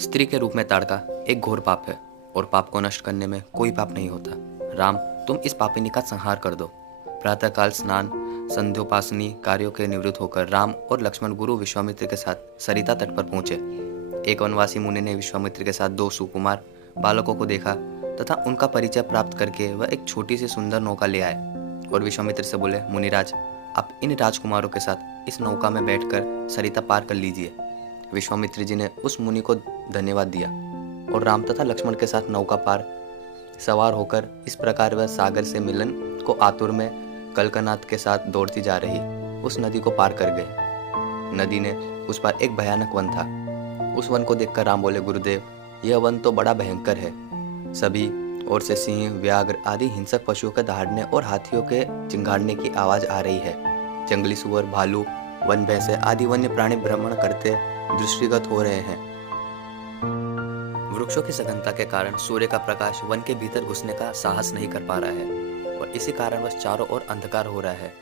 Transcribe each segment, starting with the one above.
स्त्री के रूप में ताड़का एक घोर पाप है और पाप को नष्ट करने में कोई पाप नहीं होता। राम, तुम इस पापिनी का संहार कर दो। प्रातःकाल स्नान संध्योपासनी कार्यों के निवृत्त होकर राम और लक्ष्मण गुरु विश्वामित्र के साथ सरिता तट पर पहुंचे। एक वनवासी मुनि ने विश्वामित्र के साथ दो सुकुमार बालकों को देखा तथा उनका परिचय प्राप्त करके वह एक छोटी सी सुंदर नौका ले आए और विश्वामित्र से बोले, मुनिराज, आप इन राजकुमारों के साथ इस नौका में बैठकर सरिता पार कर लीजिए। विश्वामित्र जी ने उस मुनि को धन्यवाद दिया और राम तथा लक्ष्मण के साथ नौका पार सवार होकर इस प्रकार वह सागर से मिलन को आतुर में कलकनाथ के साथ दौड़ती जा रही उस नदी को पार कर गए। नदी ने उस पर एक भयानक वन था। उस वन को देखकर राम बोले, गुरुदेव, यह वन तो बड़ा भयंकर है। सभी ओर से सिंह, व्याघ्र आदि हिंसक पशुओं के दहाड़ने और हाथियों के चिंगाड़ने की आवाज आ रही है। जंगली सुअर, भालू, वन भैंसे आदि वन्य प्राणी भ्रमण करते दृष्टिगत हो रहे हैं। वृक्षों की सघनता के कारण सूर्य का प्रकाश वन के भीतर घुसने का साहस नहीं कर पा रहा है और इसी कारणवश चारों ओर अंधकार हो रहा है।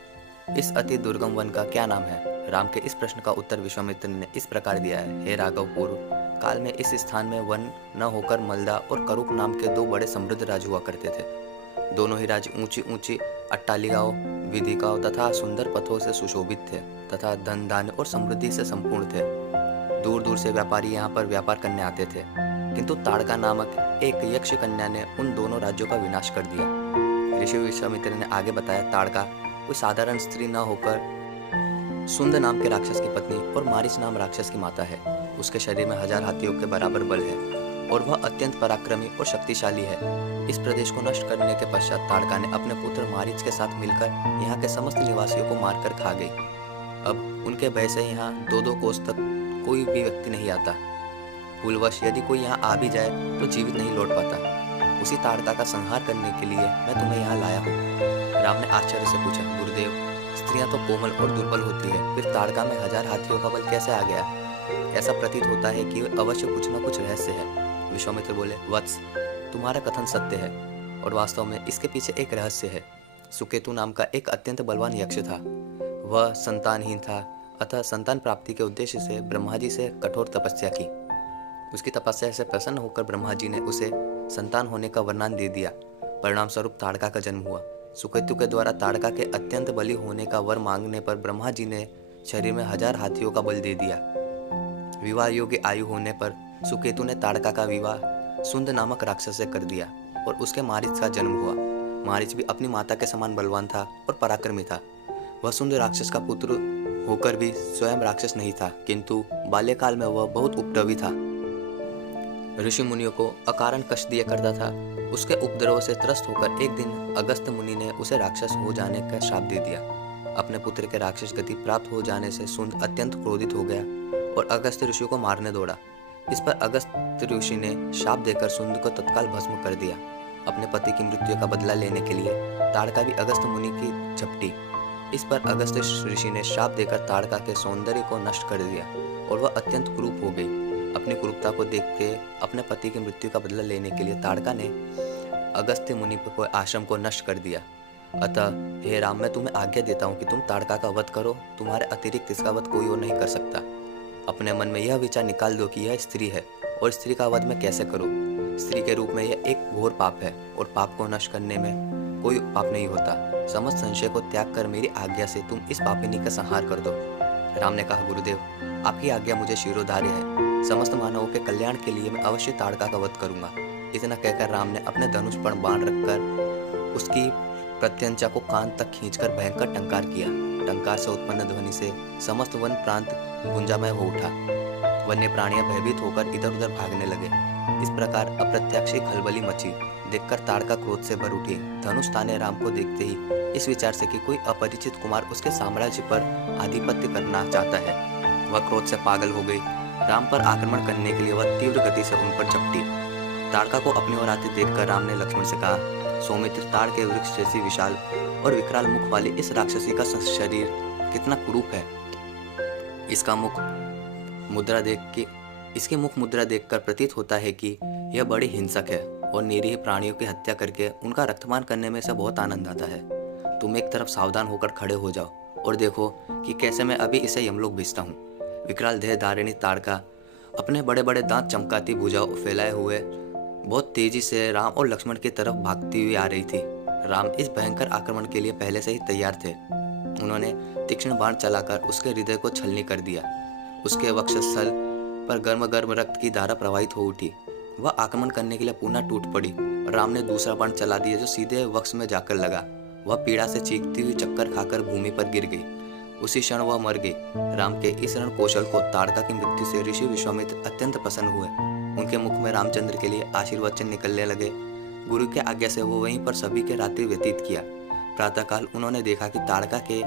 इस अति दुर्गम वन का क्या नाम है? राम के इस प्रश्न का उत्तर विश्वामित्र ने इस प्रकार दिया है, हे राघव, पूर्व काल में इस स्थान में वन न होकर मलदा और करूप नाम के दो बड़े समृद्ध राज हुआ करते थे। दोनों ही राज्य ऊंची ऊंची अट्टालिकाओं, विदिकाओं तथा सुंदर पथों से सुशोभित थे तथा धन धान्य और समृद्धि से संपूर्ण थे। दूर दूर से व्यापारी यहाँ पर व्यापार करने आते थे, किंतु ताड़का नामक एक यक्ष कन्या ने उन दोनों राज्यों का विनाश कर दिया। ऋषि विश्वामित्र ने आगे बताया, ताड़का कोई साधारण स्त्री न होकर सुंद नाम के राक्षस की पत्नी और मारीच नाम राक्षस की माता है। उसके शरीर में 1000 हाथियों के बराबर बल है और वह अत्यंत पराक्रमी और शक्तिशाली है। इस प्रदेश को नष्ट करने के पश्चात ताड़का ने अपने पुत्र मारीच के साथ मिलकर यहाँ के समस्त निवासियों को मारकर खा गई। अब उनके भय से यहाँ 2-2 कोस तक कोई भी व्यक्ति नहीं आता। भूलवश यदि कोई यहाँ आ भी जाए तो जीवित नहीं लौट पाता। उसी ताड़का का संहार करने के लिए मैं तुम्हें यहाँ लाया हूँ। राम ने आश्चर्य से पूछा, गुरुदेव, स्त्रियां तो कोमल और दुर्बल होती है, फिर ताड़का में 1000 हाथियों का बल कैसे आ गया? ऐसा प्रतीत होता है कि अवश्य कुछ न कुछ रहस्य है। विश्वामित्र बोले, वत्स, तुम्हारा कथन सत्य है और वास्तव में इसके पीछे एक रहस्य है। सुकेतु नाम का एक अत्यंत बलवान यक्ष था। वह संतानहीन था, अतः संतान प्राप्ति के उद्देश्य से ब्रह्मा जी से कठोर तपस्या की। उसकी तपस्या से प्रसन्न होकर ब्रह्मा जी ने उसे संतान होने का वरदान दे दिया। परिणाम स्वरूप ताड़का का जन्म हुआ। सुकेतु के द्वारा ताड़का के अत्यंत बली होने का वर मांगने पर ब्रह्मा जी ने शरीर में 1000 हाथियों का बल दे दिया। विवाह योग्य आयु होने पर सुकेतु ने ताड़का का विवाह सुंद नामक राक्षस से कर दिया और उसके मारीच का जन्म हुआ। मारीच भी अपनी माता के समान बलवान था और पराक्रमी था। वह सुंद राक्षस का पुत्र होकर भी स्वयं राक्षस नहीं था, किंतु बाल्यकाल में वह बहुत उपद्रवी था। ऋषि मुनियों को अकारण कष्ट दिया करता था। उसके उपद्रव से त्रस्त होकर एक दिन अगस्त्य मुनि ने उसे राक्षस हो जाने का श्राप दे दिया। अपने पुत्र के राक्षस गति प्राप्त हो जाने से सुंद अत्यंत क्रोधित हो गया और अगस्त्य ऋषि को मारने दौड़ा। इस पर अगस्त्य ऋषि ने शाप देकर सुंद को तत्काल भस्म कर दिया। अपने पति की मृत्यु का बदला लेने के लिए ताड़का भी अगस्त्य मुनि की झपटी। इस पर अगस्त्य ऋषि ने शाप देकर ताड़का के सौंदर्य को नष्ट कर दिया और वह अत्यंत क्रूप हो गई। अपनी क्रूरता को देख के अपने पति की मृत्यु का बदला लेने के लिए ताड़का ने अगस्त्य मुनि पर आश्रम को नष्ट कर दिया। अतः हे राम, मैं तुम्हें आज्ञा देता हूँ कि तुम ताड़का का वध करो। तुम्हारे अतिरिक्त इसका वध कोई और नहीं कर सकता। अपने मन में यह विचार निकाल दो कि यह स्त्री है और स्त्री का वध मैं कैसे करूँ। स्त्री के रूप में यह एक घोर पाप है और पाप को नष्ट करने में कोई पाप नहीं होता। समस्त संशय को त्याग कर मेरी आज्ञा से तुम इस पापिनी का संहार कर दो। राम ने कहा, गुरुदेव, आपकी आज्ञा मुझे शिरोधार्य है। समस्त मानवों के कल्याण के लिए मैं अवश्य ताड़का का वध करूंगा। इतना कहकर राम ने अपने धनुष पर बाण रखकर उसकी प्रत्यंचा को कान तक खींचकर भयंकर टंकार किया। टंकार से उत्पन्न ध्वनि से समस्त वन प्रांत गुंजामय हो उठा। वन्य प्राणियां भयभीत होकर इधर उधर भागने लगे। इस प्रकार अप्रत्याशी खलबली मची। देखकर ताड़का क्रोध से भर उठी। धनुष ताने राम को देखते ही इस विचार से कि कोई अपरिचित कुमार उसके साम्राज्य पर आधिपत्य करना चाहता है, वह क्रोध से पागल हो गई। राम पर आक्रमण करने के लिए वह तीव्र गति से उन पर झपटी। ताड़का को अपनी ओर आते देखकर राम ने लक्ष्मण से कहा, सौमित्र, ताड़ के वृक्ष जैसी विशाल और विकराल मुख वाली इस राक्षसी का शरीर कितना कुरूप है। इसकी मुख मुद्रा देखकर प्रतीत होता है कि यह बड़ी हिंसक है और निरीह प्राणियों की हत्या करके उनका रक्तपान करने में से बहुत आनंद आता है। तुम एक तरफ सावधान होकर खड़े हो जाओ और देखो कि कैसे मैं अभी इसे यमलोक भेजता हूँ। विकराल देह धारिणी ताड़का अपने बड़े बड़े दांत चमकाती भुजाओं फैलाए हुए बहुत तेजी से राम और लक्ष्मण की तरफ भागती हुई आ रही थी। राम इस भयंकर आक्रमण के लिए पहले से ही तैयार थे। उन्होंने तीक्ष्ण बाण चलाकर उसके हृदय को छलनी कर दिया। उसके वक्षस्थल पर गर्म गर्म रक्त की धारा प्रवाहित हो उठी। वह आक्रमण करने के लिए पुनः टूट पड़ी। राम ने दूसरा बाण चला दिया जो सीधे वक्ष में जाकर लगा। वह पीड़ा से चीखती हुई चक्कर खाकर भूमि पर गिर गई। उसी क्षण वह मर गई। राम के इस रण कौशल को ताड़का की मृत्यु से ऋषि विश्वामित्र अत्यंत प्रसन्न हुए। उनके मुख में रामचंद्र के लिए आशीर्वचन निकलने लगे। गुरु के आज्ञा से वो वहीं पर सभी के रात्रि व्यतीत किया। प्रातःकाल उन्होंने देखा कि ताड़का के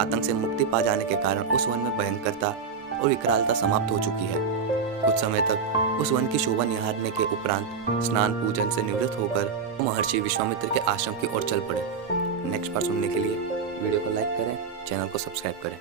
आतंक से मुक्ति पा जाने के कारण उस वन में भयंकरता और विकरालता समाप्त हो चुकी है। कुछ समय तक उस वन की शोभा निहारने के उपरांत स्नान पूजन से निवृत्त होकर महर्षि विश्वामित्र के आश्रम की ओर चल पड़े। नेक्स्ट पार्ट सुनने के लिए वीडियो को लाइक करें, चैनल को सब्सक्राइब करें।